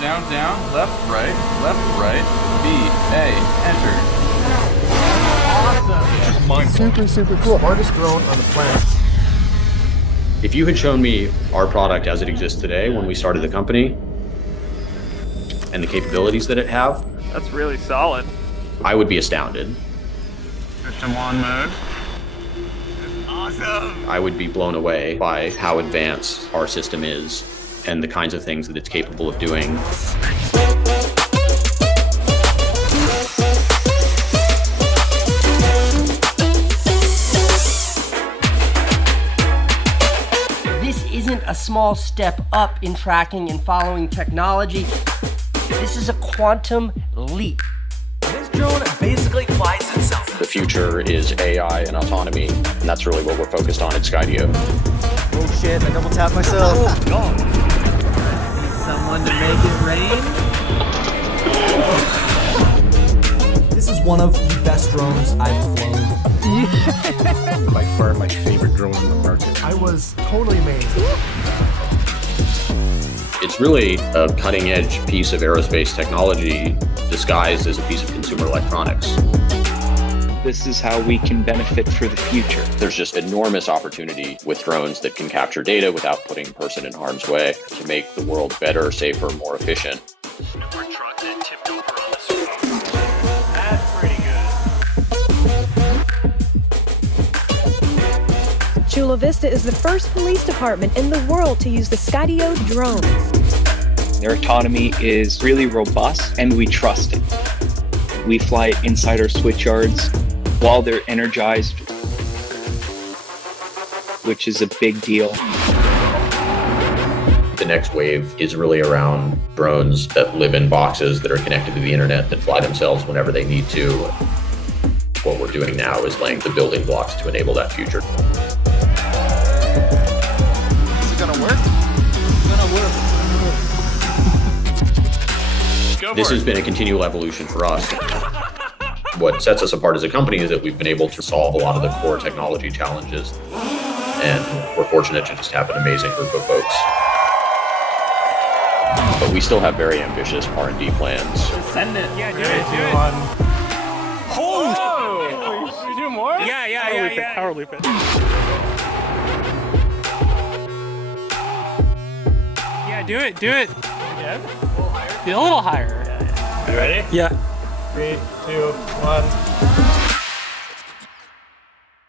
down, down, left, right, B, A, enter. Awesome. Super cool. Smartest drone on the planet. If you had shown me our product as it exists today when we started the company and the capabilities that it have, that's really solid. I would be astounded. System on mode. Awesome. I would be blown away by how advanced our system is and the kinds of things that it's capable of doing. This isn't a small step up in tracking and following technology. This is a quantum leap. This drone basically flies itself. The future is AI and autonomy, and that's really what we're focused on at Skydio. Oh shit, I double tapped myself. Oh, God. Need someone to make it rain. This is one of the best drones I've flown. By far my favorite drone in the market. I was totally amazed. It's really a cutting-edge piece of aerospace technology disguised as a piece of consumer electronics. This is how we can benefit for the future. There's just enormous opportunity with drones that can capture data without putting a person in harm's way to make the world better, safer, more efficient. Our truck that tipped over on the street. That's pretty good. Chula Vista is the first police department in the world to use the Skydio drone. Their autonomy is really robust and we trust it. We fly it inside our switch yards while they're energized, which is a big deal. The next wave is really around drones that live in boxes that are connected to the internet that fly themselves whenever they need to. What we're doing now is laying the building blocks to enable that future. Is it gonna work? This has been a continual evolution for us. What sets us apart as a company is that we've been able to solve a lot of the core technology challenges, and we're fortunate to just have an amazing group of folks. But we still have very ambitious R&D plans. Send it. Yeah, do it. Holy! Should we do more? Yeah. Power loop it. Yeah, do it. Again? Be a little higher. You ready? Yeah. 3, 2, 1.